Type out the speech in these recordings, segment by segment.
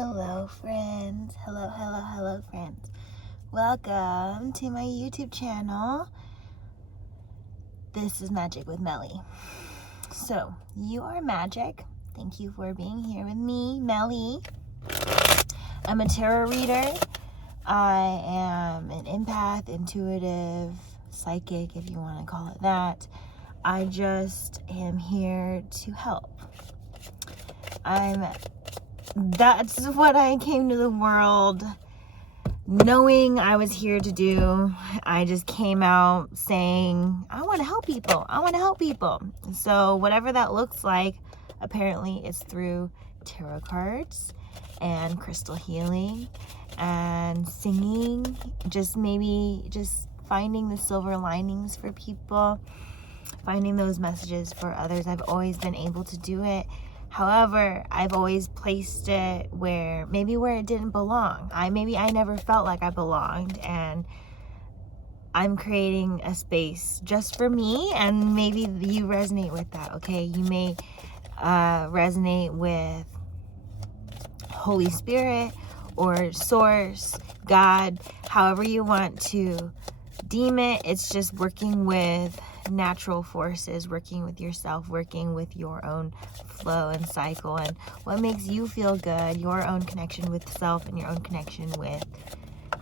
Hello friends, hello friends. Welcome to my YouTube channel. This is Magic with Melly. So, you are magic. Thank you for being here with me, Melly. I'm a tarot reader. I am an empath, intuitive, psychic, if you want to call it that. I just am here to help. That's what I came to the world knowing I was here to do. I just came out saying, I want to help people. I want to help people. So whatever that looks like, apparently it's through tarot cards and crystal healing and singing, just finding the silver linings for people, finding those messages for others. I've always been able to do it. However, I've always placed it where it didn't belong. Maybe I never felt like I belonged, and I'm creating a space just for me, and maybe you resonate with that, okay? You may resonate with Holy Spirit or Source, God, however you want to deem it. It's just working with natural forces, working with yourself, working with your own flow and cycle and what makes you feel good, your own connection with self and your own connection with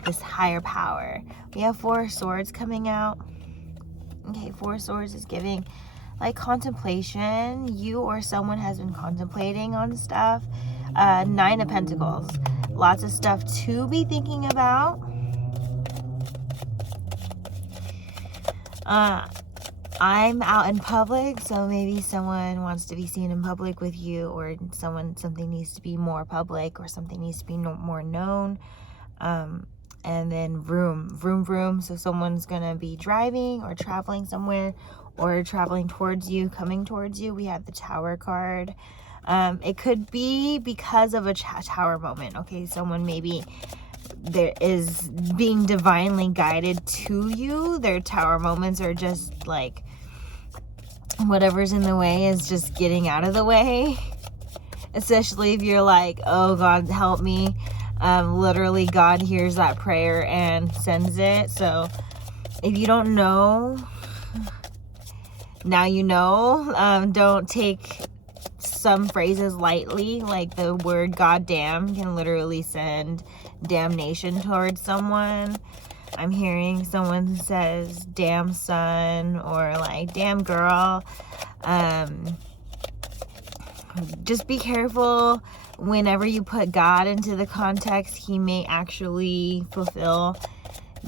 this higher power. We have 4 swords coming out. Okay, 4 swords is giving like contemplation. You or someone has been contemplating on stuff. 9 of Pentacles, lots of stuff to be thinking about. I'm out in public, so maybe someone wants to be seen in public with you, or something needs to be more public, or something needs to be more known. And then vroom. So someone's gonna be driving or traveling somewhere, or traveling towards you, coming towards you. We have the Tower card. It could be because of a tower moment. Okay, someone maybe there is being divinely guided to you. Their tower moments are just like whatever's in the way is just getting out of the way, especially if you're like, oh God, help me. Literally God hears that prayer and sends it. So if you don't know, now you know. Don't take some phrases lightly, like the word goddamn can literally send damnation towards someone. I'm hearing someone says damn son, or like damn girl. Just be careful whenever you put God into the context. He may actually fulfill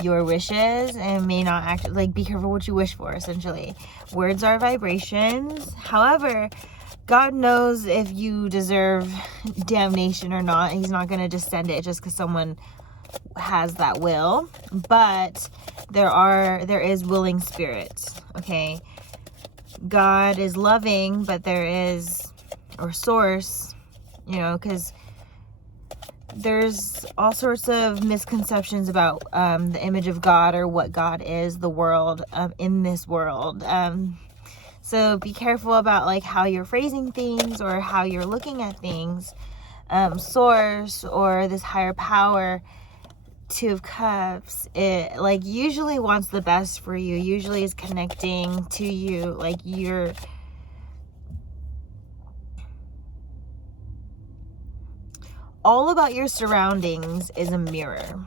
your wishes and may not actually, like, be careful what you wish for, essentially. Words are vibrations. However, God knows if you deserve damnation or not. He's not going to just send it just because someone has that will. But there is willing spirits, okay? God is loving, but there is, or Source, because there's all sorts of misconceptions about the image of God, or what God is, the world, in this world. So be careful about like how you're phrasing things or how you're looking at things. Source, or this higher power, 2 of Cups, it like usually wants the best for you, usually is connecting to you, like you're all about your surroundings is a mirror.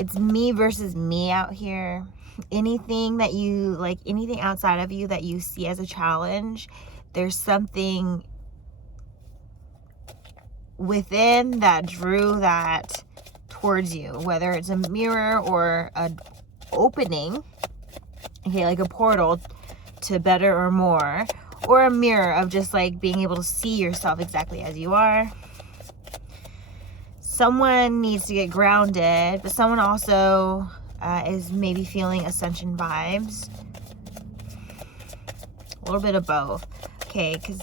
It's me versus me out here. Anything that you like, anything outside of you that you see as a challenge, there's something within that drew that towards you, whether it's a mirror or an opening, okay, like a portal to better or more, or a mirror of just like being able to see yourself exactly as you are. Someone needs to get grounded, but someone also is maybe feeling ascension vibes. A little bit of both, okay? Because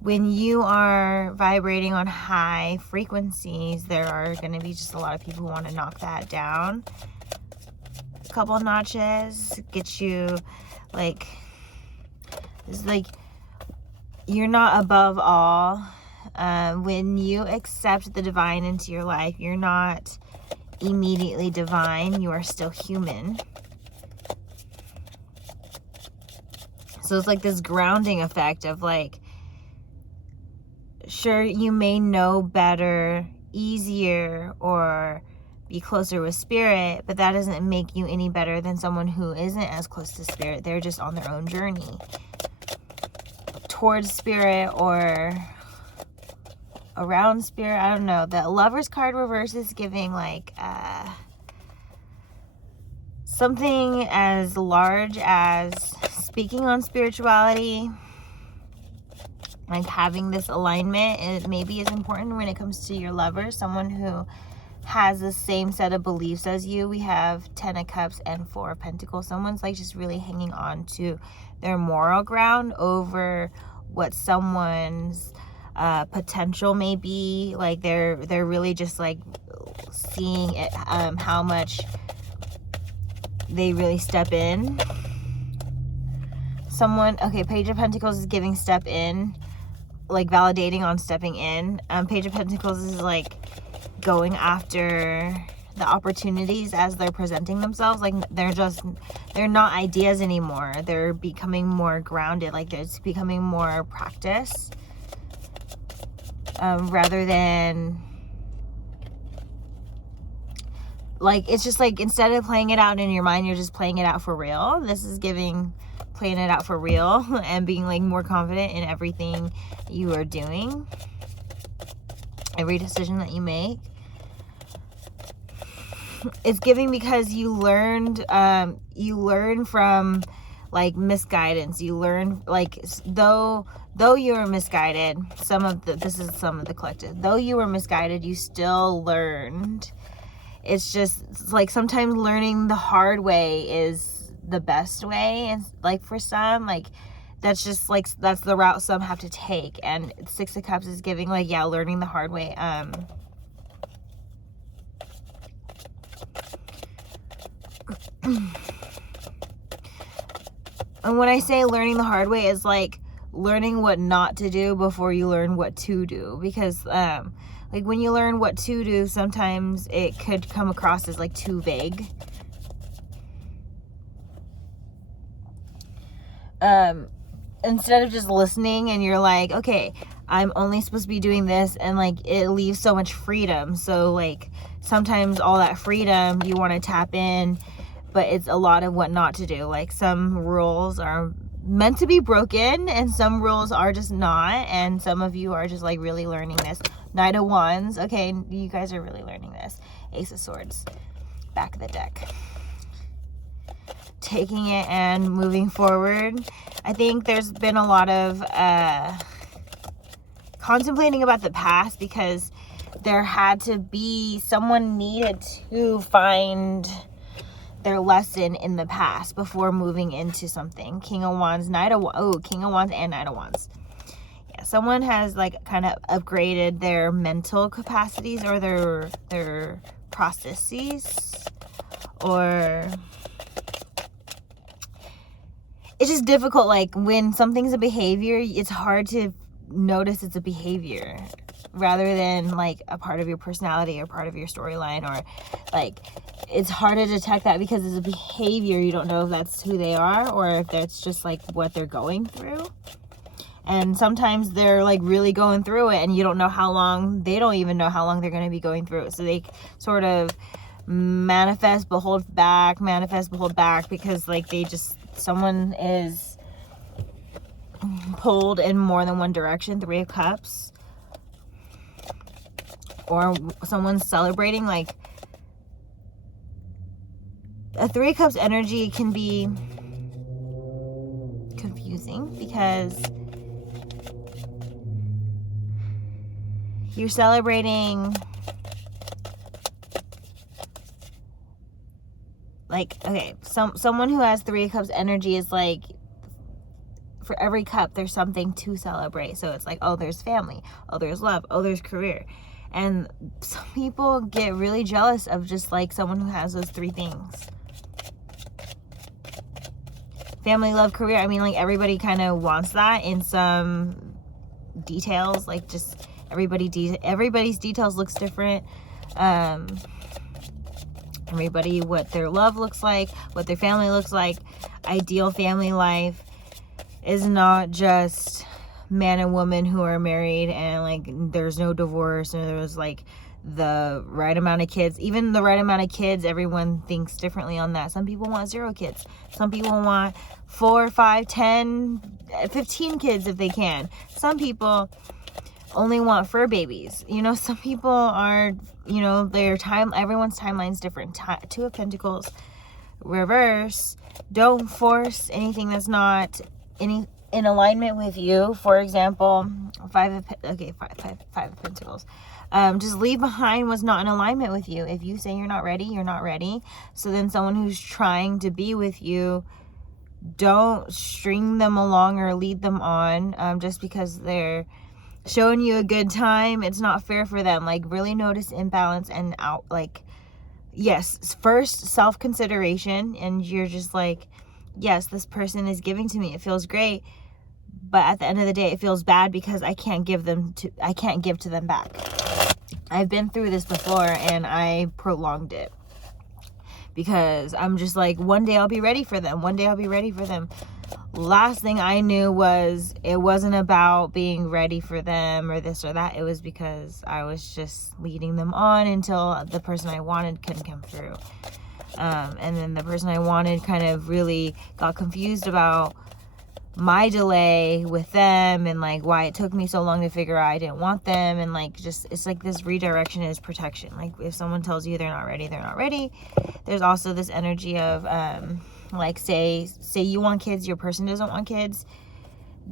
when you are vibrating on high frequencies, there are going to be just a lot of people who want to knock that down a couple notches, get you like, it's like you're not above all. When you accept the divine into your life, you're not immediately divine. You are still human. So it's like this grounding effect of like, sure, you may know better, easier, or be closer with spirit, but that doesn't make you any better than someone who isn't as close to spirit. They're just on their own journey towards spirit or around spirit. I don't know. The Lover's card reverse is giving like something as large as speaking on spirituality, like having this alignment. It maybe is important when it comes to your lover, someone who has the same set of beliefs as you. We have 10 of Cups and 4 of Pentacles. Someone's like just really hanging on to their moral ground over what someone's potential may be. Like they're really just like seeing it, how much they really step in. Someone, okay, Page of Pentacles is giving step in, like validating on stepping in. Page of Pentacles is like going after the opportunities as they're presenting themselves. Like they're not ideas anymore. They're becoming more grounded. Like it's becoming more practice, rather than like, it's just like, instead of playing it out in your mind, you're just playing it out for real. This is giving playing it out for real and being like more confident in everything you are doing, every decision that you make. It's giving because you learn from like misguidance. You learn, like, though you were misguided, this is some of the collective, though you were misguided, you still learned. It's just like sometimes learning the hard way is the best way, and like for some, like that's just like, that's the route some have to take. And 6 of Cups is giving like, yeah, learning the hard way. And when I say learning the hard way, is like learning what not to do before you learn what to do. Because like when you learn what to do, sometimes it could come across as like too vague. Instead of just listening and you're like, okay, I'm only supposed to be doing this, and like it leaves so much freedom. So like sometimes all that freedom you want to tap in, but it's a lot of what not to do. Like some rules are meant to be broken and some rules are just not, and some of you are just like really learning this. Knight of Wands, okay, you guys are really learning this. Ace of Swords, back of the deck. Taking it and moving forward. I think there's been a lot of contemplating about the past, because there had to be, someone needed to find their lesson in the past before moving into something. King of Wands, King of Wands and Knight of Wands. Yeah, someone has like kind of upgraded their mental capacities or their processes, or it's just difficult. Like when something's a behavior, it's hard to notice it's a behavior rather than like a part of your personality or part of your storyline, or like it's hard to detect that because it's a behavior. You don't know if that's who they are or if that's just like what they're going through. And sometimes they're like really going through it and you don't know how long, they don't even know how long they're going to be going through it. So they sort of manifest but hold back, because like they just, someone is pulled in more than one direction. 3 of Cups, or someone's celebrating. Like a 3 of Cups energy can be confusing because you're celebrating, like, okay, someone who has 3 of Cups energy is like, for every cup there's something to celebrate. So it's like, oh, there's family, oh, there's love, oh, there's career. And some people get really jealous of just like someone who has those 3 things. Family, love, career. I mean, like everybody kind of wants that in some details, like just everybody's details looks different. Everybody, what their love looks like, what their family looks like. Ideal family life is not just man and woman who are married and like there's no divorce and there's like the right amount of kids. Even the right amount of kids, everyone thinks differently on that. Some people want 0 kids. Some people want 4, 5, 10, 15 kids if they can. Some people only want fur babies. You know, some people are, you know, everyone's timeline's different. Two of Pentacles reverse. Don't force anything that's not in alignment with you. For example, Five of Pentacles. Just leave behind what's not in alignment with you. If you say you're not ready, you're not ready. So then someone who's trying to be with you, don't string them along or lead them on just because they're showing you a good time. It's not fair for them. Like, really notice imbalance and yes, first self-consideration, and you're just like, yes, this person is giving to me, it feels great, but at the end of the day it feels bad because I can't give to them back. I've been through this before and I prolonged it because I'm just like, one day I'll be ready for them. Last thing I knew was it wasn't about being ready for them or this or that. It was because I was just leading them on until the person I wanted couldn't come through. And then the person I wanted kind of really got confused about my delay with them and like why it took me so long to figure out I didn't want them. And like, just, it's like this redirection is protection. Like, if someone tells you they're not ready, they're not ready. There's also this energy of like, say you want kids, your person doesn't want kids.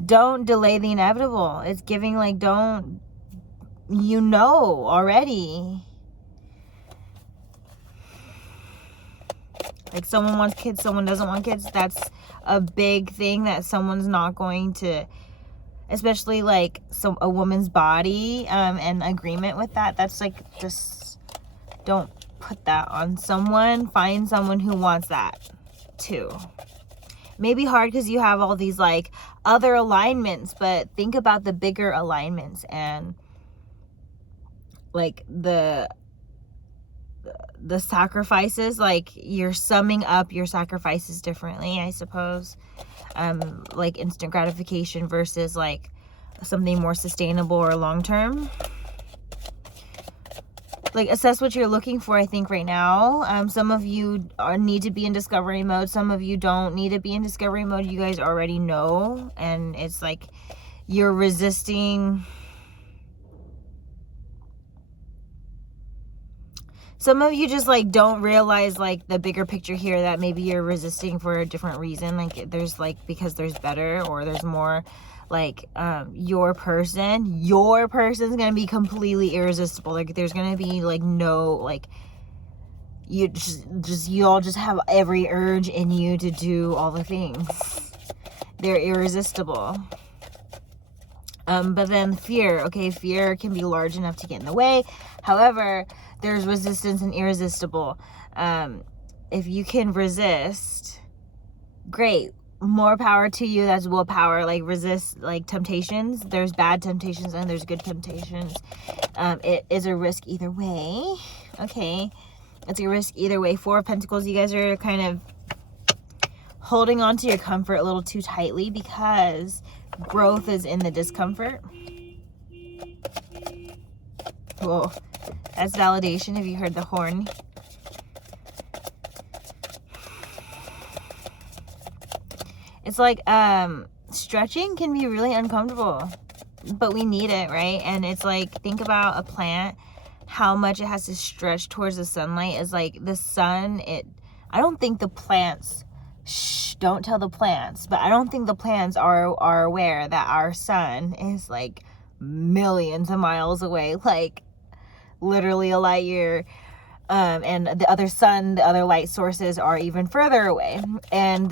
Don't delay the inevitable. It's giving like, don't, you know already. Like, someone wants kids, someone doesn't want kids. That's a big thing that someone's not going to, especially like a woman's body and agreement with that. That's like, just don't put that on someone. Find someone who wants that too. Maybe hard because you have all these like other alignments, but think about the bigger alignments and like the sacrifices. Like, you're summing up your sacrifices differently, I suppose. Like instant gratification versus like something more sustainable or long-term. Like, assess what you're looking for, I think, right now. Some of you need to be in discovery mode. Some of you don't need to be in discovery mode. You guys already know. And it's like you're resisting. Some of you just like don't realize like the bigger picture here, that maybe you're resisting for a different reason. Like, there's like, because there's better or there's more. Like, your person's gonna be completely irresistible. Like, there's gonna be like no, like, you all just have every urge in you to do all the things. They're irresistible. But then fear, okay, fear can be large enough to get in the way. However, there's resistance and irresistible. If you can resist, great. More power to you. That's willpower. Like, resist like temptations. There's bad temptations and there's good temptations. It is a risk either way. Okay, it's a risk either way. Four of Pentacles, you guys are kind of holding on to your comfort a little too tightly because growth is in the discomfort. Whoa, that's validation. Have you heard the horn? It's like, stretching can be really uncomfortable, but we need it, right? And it's like, think about a plant, how much it has to stretch towards the sunlight. Is like the sun, I don't think the plants, don't tell the plants, but I don't think the plants are aware that our sun is like millions of miles away, like literally a light year. And the other light sources are even further away. And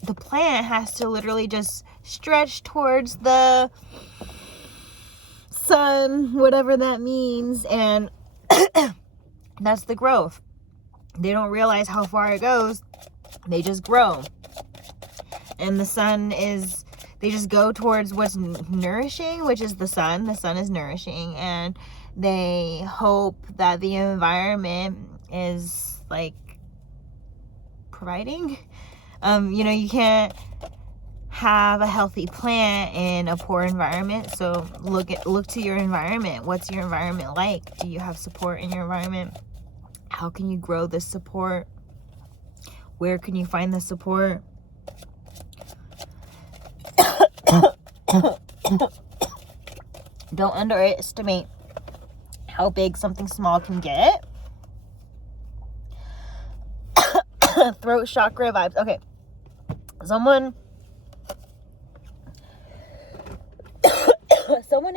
the plant has to literally just stretch towards the sun, whatever that means. And that's the growth. They don't realize how far it goes. They just grow. And the sun is they just go towards what's nourishing, which is the sun. The sun is nourishing, and they hope that the environment is like providing. You know, you can't have a healthy plant in a poor environment. So look to your environment. What's your environment like? Do you have support in your environment? How can you grow this support? Where can you find the support? Don't underestimate how big something small can get. Throat chakra vibes. Okay. Someone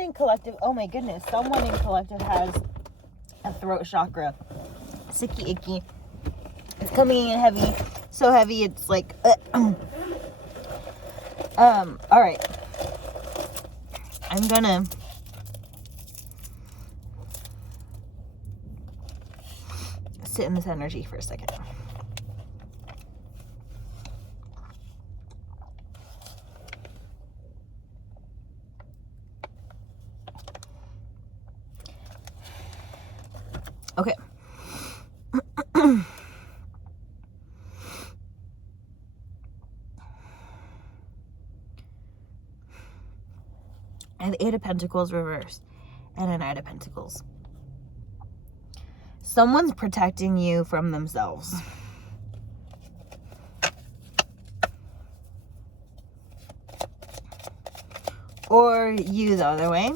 in collective, oh my goodness, someone in collective has a throat chakra. It's icky. It's coming in heavy. So heavy, it's like, all right. I'm gonna sit in this energy for a second. Okay. I have the Eight of Pentacles reversed and a Knight of Pentacles. Someone's protecting you from themselves. Or you the other way.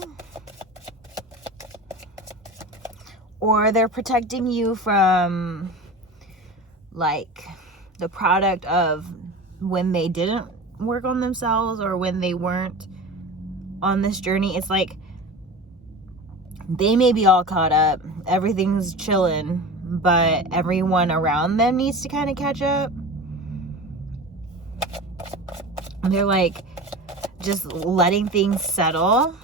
Or they're protecting you from, like, the product of when they didn't work on themselves or when they weren't on this journey. It's like they may be all caught up, everything's chilling, but everyone around them needs to kind of catch up. They're like just letting things settle.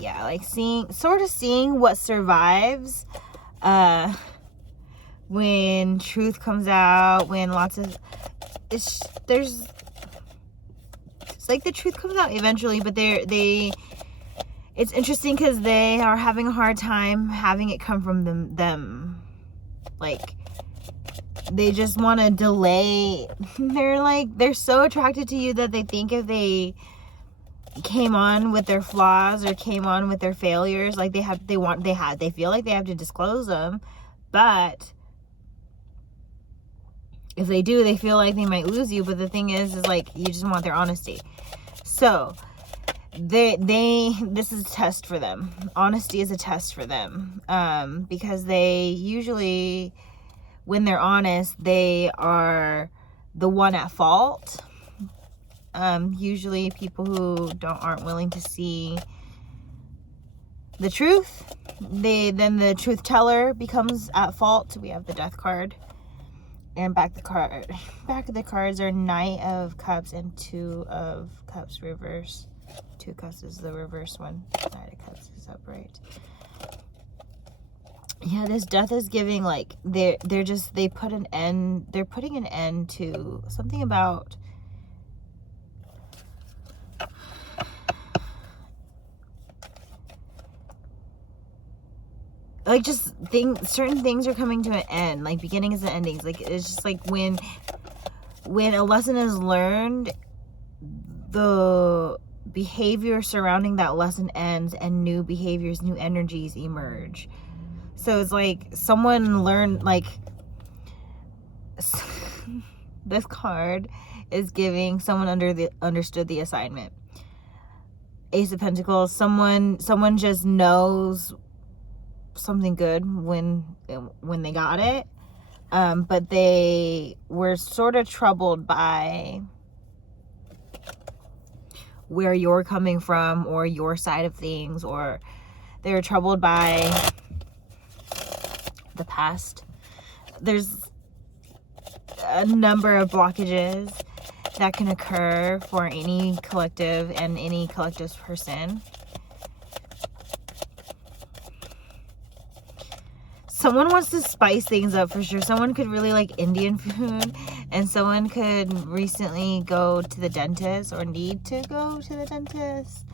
Yeah, like seeing what survives when truth comes out, when it's like the truth comes out eventually, but it's interesting because they are having a hard time having it come from them. Like, they just want to delay. They're so attracted to you that they think if they came on with their flaws or came on with their failures, like they feel like they have to disclose them, but if they do, they feel like they might lose you. But the thing is like, you just want their honesty. So this is a test for them. Honesty is a test for them, because they usually, when they're honest, they are the one at fault. Usually people who aren't willing to see the truth, then the truth teller becomes at fault. We have the Death card, and back of the cards are Knight of Cups and Two of Cups reverse. Two of Cups is the reverse one. Knight of Cups is upright. Yeah, this Death is giving, like, they're putting an end to something about, like, just certain things are coming to an end, like beginnings and endings. Like, it's just like when a lesson is learned, the behavior surrounding that lesson ends and new behaviors, new energies emerge. So it's like someone learned, like, this card is giving someone understood the assignment. Ace of Pentacles, someone just knows something good when they got it, but they were sort of troubled by where you're coming from or your side of things, or they were troubled by the past. There's a number of blockages that can occur for any collective and any collective's person. someone wants to spice things up for sure. Someone could really like Indian food, and someone could recently go to the dentist or need to go to the dentist.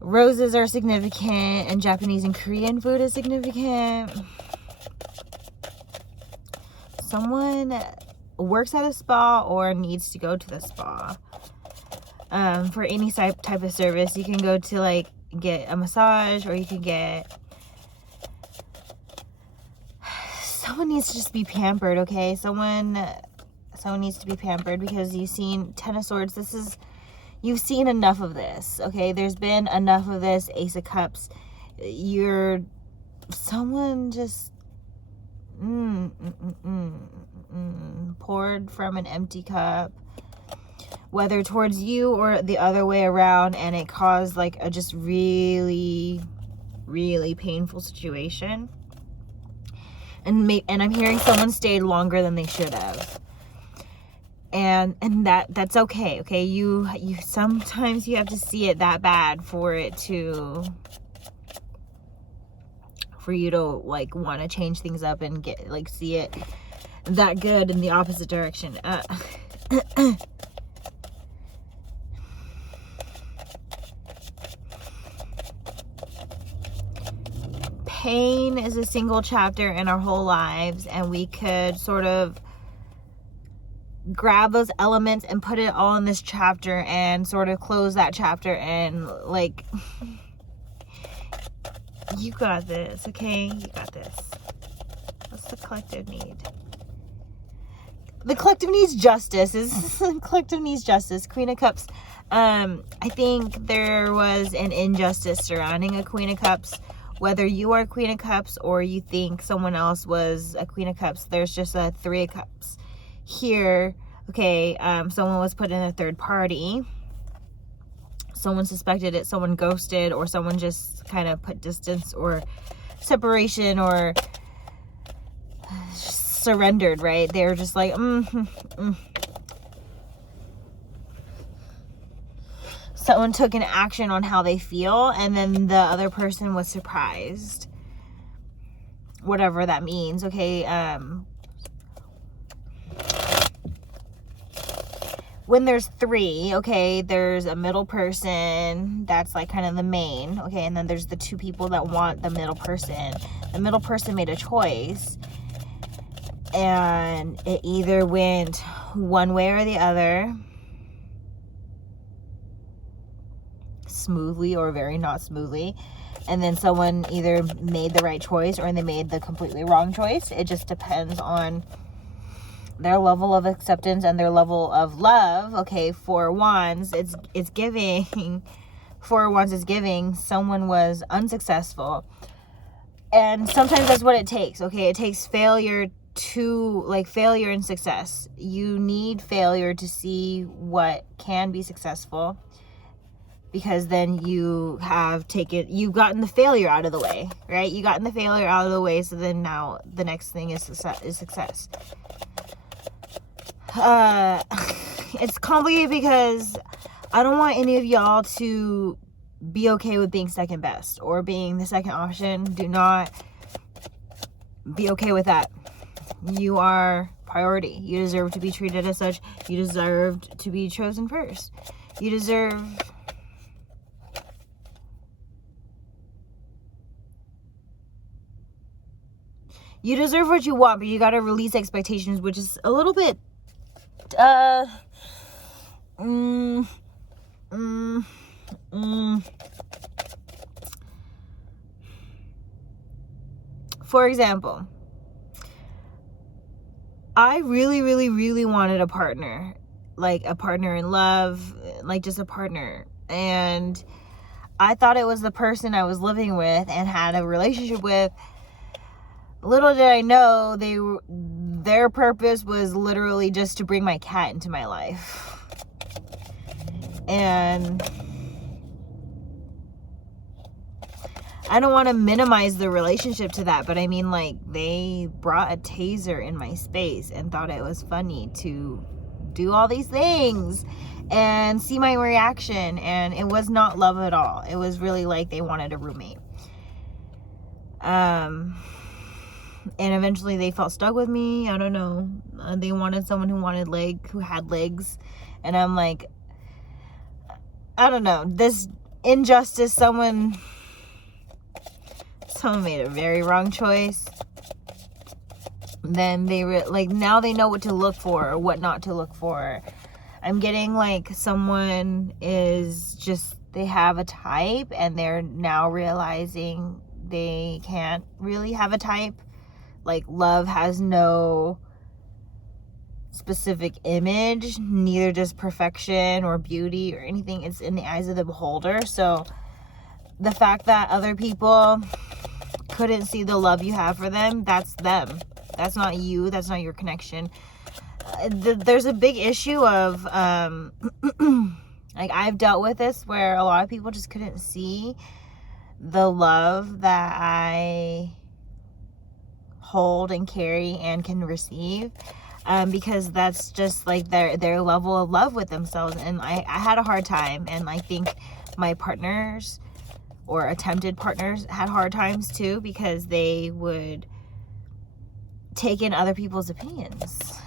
Roses are significant, and Japanese and Korean food is significant. Someone works at a spa or needs to go to the spa. For any type of service, you can go to like get a massage, or you can get, someone needs to just be pampered, okay? Someone needs to be pampered, because you've seen Ten of Swords. You've seen enough of this, okay? There's been enough of this. Ace of Cups. Someone just poured from an empty cup, whether towards you or the other way around, and it caused like a just really, really painful situation. And I'm hearing someone stayed longer than they should have. And that's okay, okay? You sometimes you have to see it that bad for you to like want to change things up and get like see it that good in the opposite direction. Pain is a single chapter in our whole lives, and we could sort of grab those elements and put it all in this chapter and sort of close that chapter, and like, you got this, okay? You got this. What's the collective need? The collective needs justice. The collective needs justice. Queen of Cups. I think there was an injustice surrounding a Queen of Cups. Whether you are Queen of Cups or you think someone else was a Queen of Cups, there's just a Three of Cups here. Okay, someone was put in a third party. Someone suspected it, someone ghosted, or someone just kind of put distance or separation or surrendered, right? They were just like, Someone took an action on how they feel, and then the other person was surprised. Whatever that means, okay? When there's three, okay, there's a middle person that's like kind of the main, okay, and then there's the two people that want the middle person. The middle person made a choice, and it either went one way or the other, smoothly or very not smoothly, and then someone either made the right choice or they made the completely wrong choice. It just depends on their level of acceptance and their level of love. Okay, Four of Wands, it's giving. Four of Wands is giving. Someone was unsuccessful, and sometimes that's what it takes. Okay, it takes failure and success. You need failure to see what can be successful, because then you've gotten the failure out of the way, right? You gotten the failure out of the way, so then now the next thing is success. It's complicated because I don't want any of y'all to be okay with being second best or being the second option. Do not be okay with that. You are priority. You deserve to be treated as such. You deserve to be chosen first. You deserve what you want, but you gotta release expectations, which is a little bit For example, I really, really, really wanted a partner, like a partner in love, like just a partner, and I thought it was the person I was living with and had a relationship with. Little did I know their purpose was literally just to bring my cat into my life. And I don't want to minimize the relationship to that, but I mean, like, they brought a taser in my space and thought it was funny to do all these things and see my reaction, and it was not love at all. It was really like they wanted a roommate. and eventually they felt stuck with me. I don't know. They wanted someone who had legs. And I'm like, I don't know. This injustice, someone made a very wrong choice. Then they now they know what to look for or what not to look for. I'm getting like someone is just, they have a type and they're now realizing they can't really have a type. Like, love has no specific image, neither does perfection or beauty or anything. It's in the eyes of the beholder. So the fact that other people couldn't see the love you have for them, that's them. That's not you. That's not your connection. There's a big issue of like, I've dealt with this where a lot of people just couldn't see the love that I hold and carry and can receive, because that's just like their level of love with themselves. And I had a hard time, and I think my partners or attempted partners had hard times too, because they would take in other people's opinions.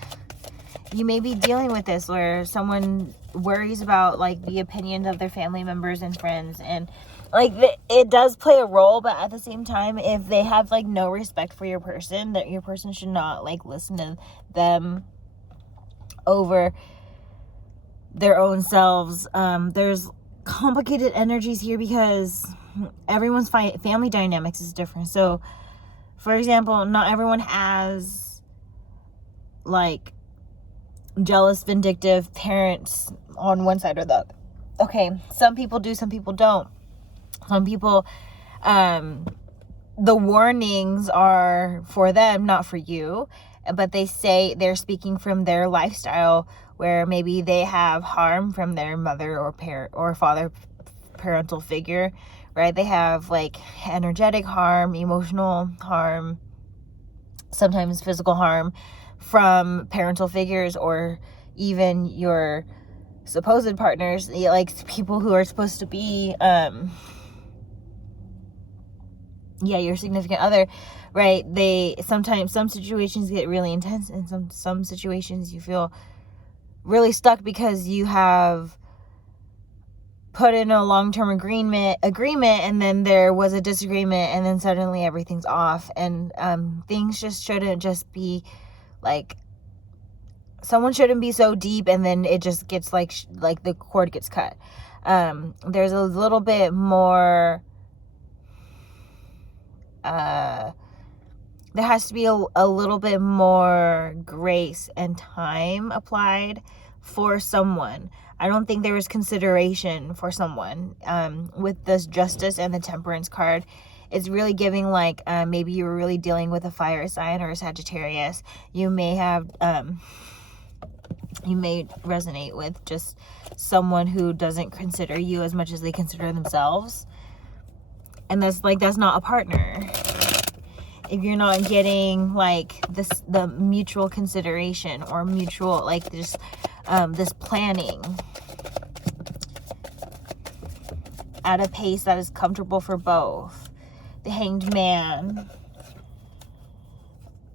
You may be dealing with this where someone worries about like the opinions of their family members and friends, and like it does play a role, but at the same time, if they have like no respect for your person, that your person should not like listen to them over their own selves. There's complicated energies here because everyone's family dynamics is different. So for example, not everyone has like jealous, vindictive parents on one side or the other. Okay, some people do, some people don't. Some people, the warnings are for them, not for you, but they say they're speaking from their lifestyle, where maybe they have harm from their mother or parent or father parental figure, right? They have like energetic harm, emotional harm, sometimes physical harm from parental figures, or even your supposed partners, like people who are supposed to be your significant other, right? They sometimes, some situations get really intense, and some situations you feel really stuck because you have put in a long-term agreement, and then there was a disagreement, and then suddenly everything's off, and things just shouldn't just be like, someone shouldn't be so deep and then it just gets like the cord gets cut. There's a little bit more, there has to be a little bit more grace and time applied for someone. I don't think there was consideration for someone. With this Justice and the Temperance card, it's really giving like, maybe you were really dealing with a fire sign or a Sagittarius. You may have, you may resonate with just someone who doesn't consider you as much as they consider themselves. And that's not a partner. If you're not getting like the mutual consideration or mutual, like this planning at a pace that is comfortable for both. The Hanged Man.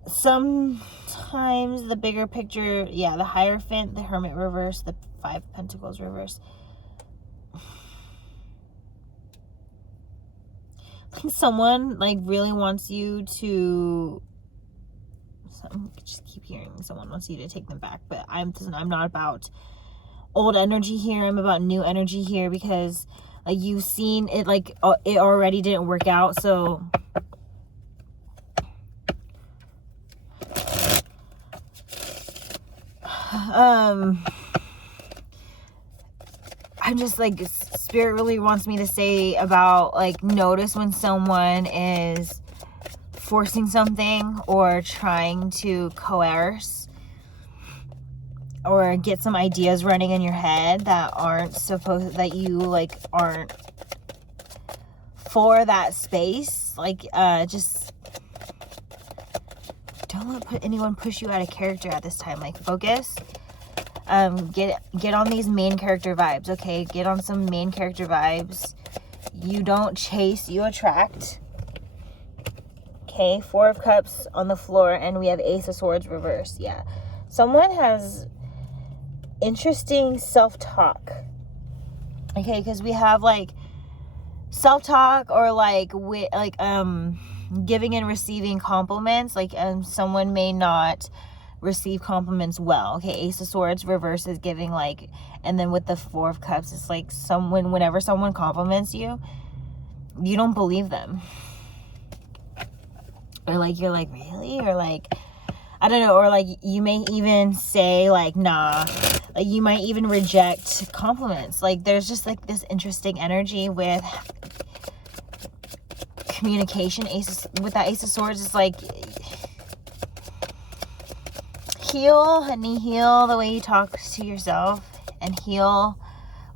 Sometimes the bigger picture, the Hierophant, the Hermit reverse, the Five Pentacles reverse. I think someone like really wants you to, just keep hearing someone wants you to take them back, but I'm not about old energy here. I'm about new energy here, because like you've seen it, like it already didn't work out. So I'm just like, Spirit really wants me to say about like, notice when someone is forcing something or trying to coerce or get some ideas running in your head that aren't for that space. Like, just don't let anyone push you out of character at this time. Like, focus. Get on these main character vibes, okay? Get on some main character vibes. You don't chase, you attract. Okay, Four of Cups on the floor, and we have Ace of Swords reversed. Yeah. Someone has interesting self-talk. Okay, because we have, like, self-talk or, like, giving and receiving compliments. Like, someone may not receive compliments well. Okay, Ace of Swords reverse is giving, like, and then with the Four of Cups, it's like whenever someone compliments you, you don't believe them. Or, like, you're like, really? Or, like, I don't know. Or, like, you may even say, like, nah. Like, you might even reject compliments. Like, there's just, like, this interesting energy with communication. With that Ace of Swords, it's like, heal, honey, heal the way you talk to yourself, and heal,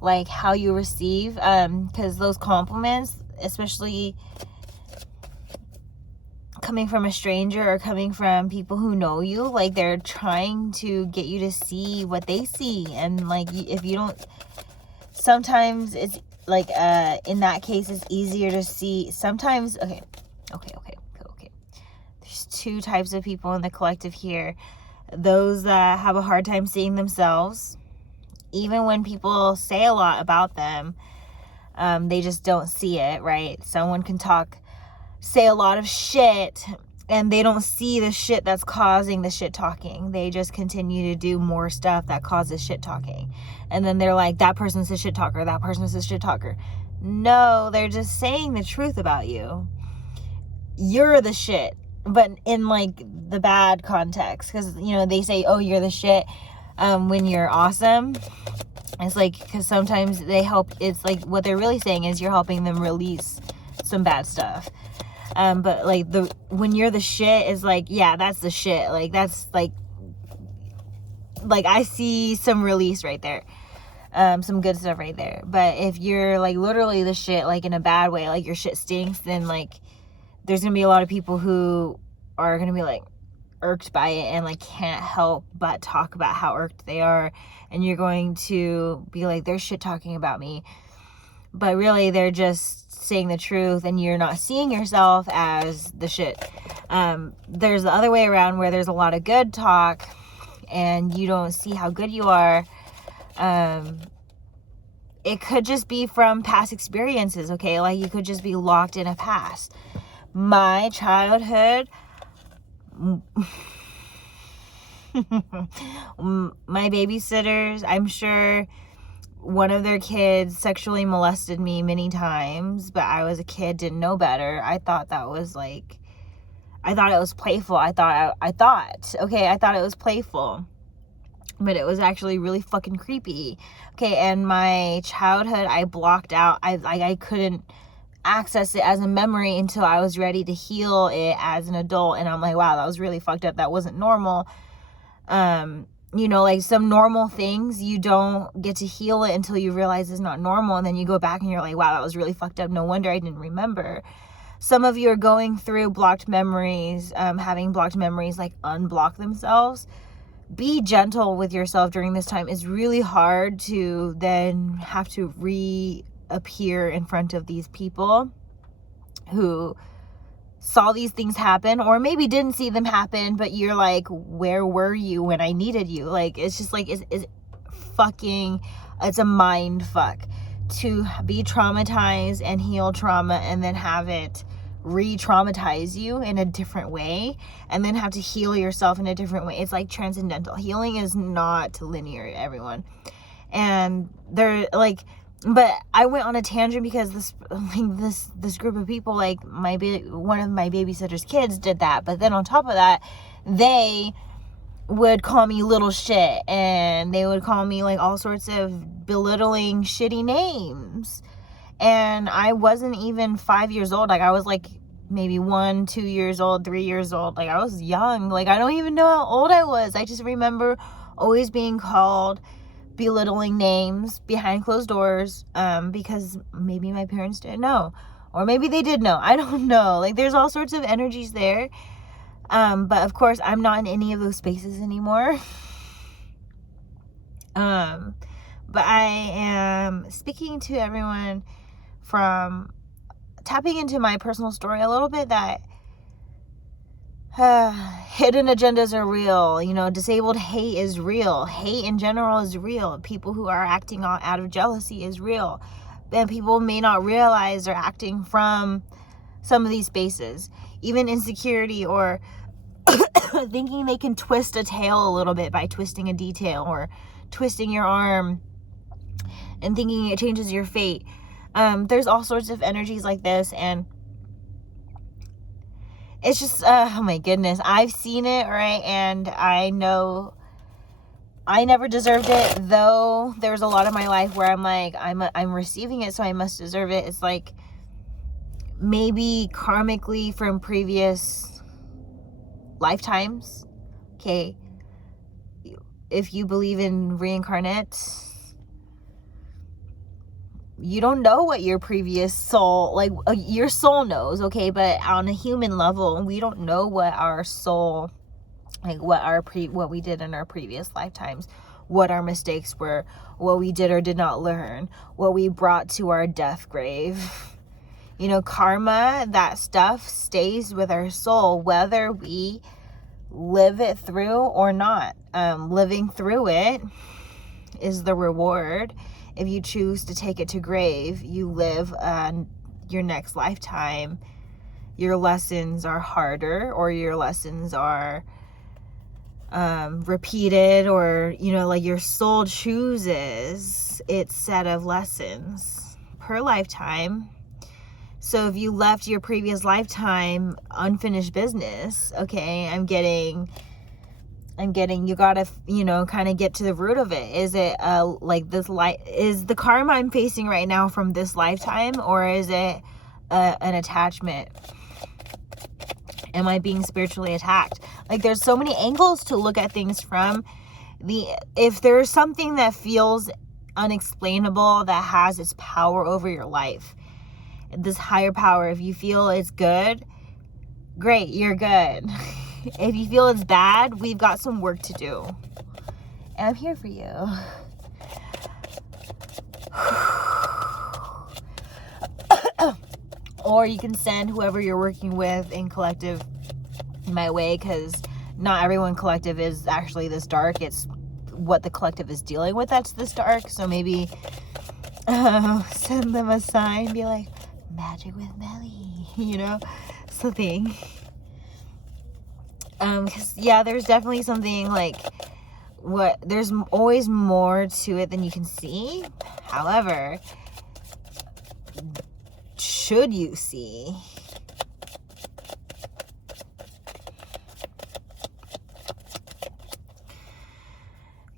like, how you receive, because those compliments, especially coming from a stranger or coming from people who know you, like, they're trying to get you to see what they see. And, like, if you don't, sometimes it's like, in that case, it's easier to see. Sometimes, okay. There's two types of people in the collective here. Those that have a hard time seeing themselves, even when people say a lot about them, they just don't see it, right? Someone can say a lot of shit, and they don't see the shit that's causing the shit talking. They just continue to do more stuff that causes shit talking. And then they're like, that person's a shit talker, that person's a shit talker. No, they're just saying the truth about you. You're the shit, but in, like, the bad context. Because, you know, they say, oh, you're the shit, when you're awesome. It's like, because sometimes they help, it's like, what they're really saying is you're helping them release some bad stuff. But, like, when you're the shit is like, yeah, that's the shit. Like, that's, like, I see some release right there. Some good stuff right there. But if you're, like, literally the shit, like, in a bad way, like, your shit stinks, then, like, there's gonna be a lot of people who are gonna be, like, irked by it and, like, can't help but talk about how irked they are. And you're going to be like, they're shit talking about me. But really, they're just saying the truth, and you're not seeing yourself as the shit. There's the other way around, where there's a lot of good talk and you don't see how good you are. It could just be from past experiences, okay? Like, you could just be locked in a past. My childhood, my babysitters, I'm sure one of their kids sexually molested me many times, but I was a kid, didn't know better. I thought it was playful. I thought it was playful, but it was actually really fucking creepy. Okay, and my childhood, I blocked out. I couldn't access it as a memory until I was ready to heal it as an adult, and I'm like, wow, that was really fucked up. That wasn't normal. You know, like, some normal things, you don't get to heal it until you realize it's not normal, and then you go back and you're like, wow, that was really fucked up. No wonder I didn't remember. Some of you are going through blocked memories, having blocked memories, like, unblock themselves. Be gentle with yourself during this time. It's really hard to then have to reappear in front of these people who saw these things happen, or maybe didn't see them happen, but you're like, where were you when I needed you? Like, it's just like, it's a mind fuck to be traumatized and heal trauma, and then have it re-traumatize you in a different way, and then have to heal yourself in a different way. It's like transcendental. Healing is not linear, everyone. And they're like, but I went on a tangent because this group of people, like, one of my babysitter's kids did that. But then on top of that, they would call me little shit, and they would call me, like, all sorts of belittling, shitty names. And I wasn't even 5 years old. Like, I was, like, maybe 1, 2 years old, 3 years old. Like, I was young. Like, I don't even know how old I was. I just remember always being called belittling names behind closed doors, because maybe my parents didn't know, or maybe they did know. I don't know. Like, there's all sorts of energies there. But of course, I'm not in any of those spaces anymore. But I am speaking to everyone from tapping into my personal story a little bit, that Hidden agendas are real. You know, disabled hate is real. Hate in general is real. People who are acting out of jealousy is real. And people may not realize they're acting from some of these spaces. Even insecurity, or thinking they can twist a tail a little bit by twisting a detail, or twisting your arm and thinking it changes your fate. There's all sorts of energies like this, and it's just, oh my goodness, I've seen it, right? And I know I never deserved it, though there's a lot of my life where I'm like, I'm receiving it, so I must deserve it. It's like maybe karmically from previous lifetimes. Okay, if you believe in reincarnate, you don't know what your previous soul, like your soul knows, okay? But on a human level, we don't know what our soul, like what we did in our previous lifetimes, what our mistakes were, what we did or did not learn, what we brought to our death grave. You know, karma, that stuff stays with our soul, whether we live it through or not. Living through it is the reward. If you choose to take it to grave, you live your next lifetime. Your lessons are harder, or your lessons are repeated, or, you know, like your soul chooses its set of lessons per lifetime. So if you left your previous lifetime unfinished business, okay, I'm getting, you gotta, you know, kind of get to the root of it. Is it like this is the karma I'm facing right now from this lifetime, or is it an attachment? Am I being spiritually attacked? Like, there's so many angles to look at things from. If there's something that feels unexplainable, that has its power over your life, this higher power, if you feel it's good, great, you're good. If you feel it's bad, we've got some work to do. And I'm here for you. Or you can send whoever you're working with in collective my way, because not everyone collective is actually this dark. It's what the collective is dealing with that's this dark. So maybe send them a sign, be like, Magic with Melly, you know, something. Because yeah, there's definitely something like, there's always more to it than you can see. However, should you see,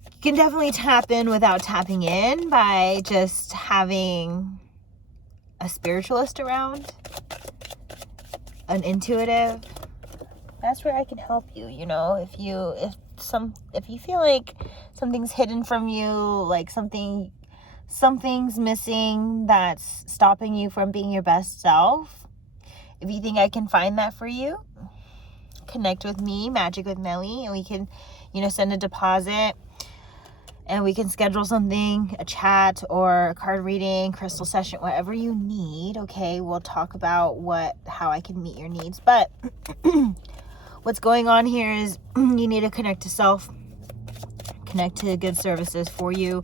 you can definitely tap in without tapping in by just having a spiritualist around, an intuitive. That's where I can help you. You know, if you feel like something's hidden from you, like something's missing that's stopping you from being your best self, if you think I can find that for you, connect with me, Magic with Melly, and we can, you know, send a deposit, and we can schedule something, a chat or a card reading, crystal session, whatever you need. Okay, we'll talk about how I can meet your needs. But what's going on here is you need to connect to self, connect to good services for you,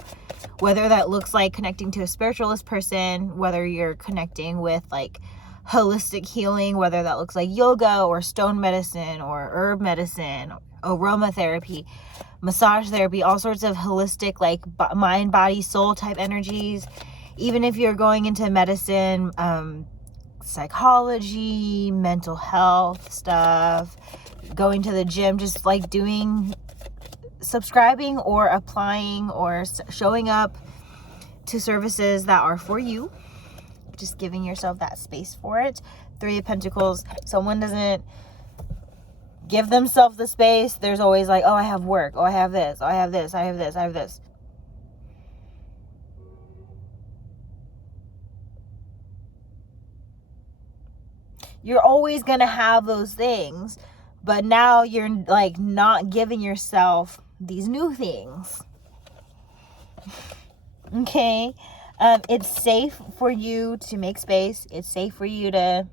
whether that looks like connecting to a spiritualist person, whether you're connecting with like holistic healing, whether that looks like yoga or stone medicine or herb medicine, aromatherapy, massage therapy, all sorts of holistic, like mind, body, soul type energies. Even if you're going into medicine, psychology, mental health stuff, going to the gym, just like subscribing or applying or showing up to services that are for you, just giving yourself that space for it. 3 of Pentacles, someone doesn't give themselves the space, there's always like, oh, I have work, oh, I have this, oh, I have this, I have this, I have this. You're always gonna have those things, but now you're like not giving yourself these new things. Okay, it's safe for you to make space. It's safe for you to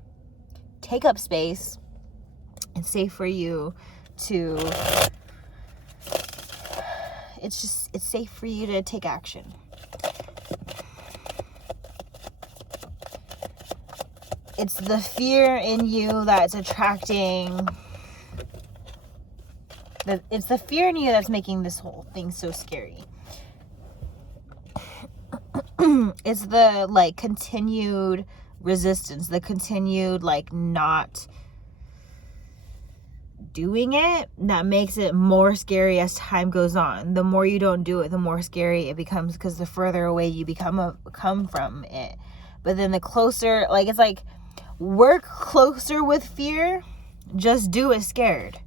take up space. It's safe for you to, it's safe for you to take action. It's the fear in you that's attracting, it's the fear in you that's making this whole thing so scary. It's the like continued resistance, the continued like not doing it that makes it more scary as time goes on. The more you don't do it, the more scary it becomes, because the further away you come from it. But then the closer, like, it's like, work closer with fear, just do it scared.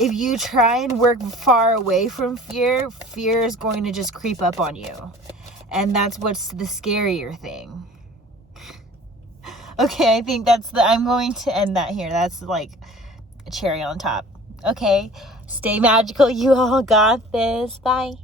If you try and work far away from fear, fear is going to just creep up on you. And that's what's the scarier thing. Okay, I think I'm going to end that here. That's like a cherry on top. Okay, stay magical. You all got this. Bye.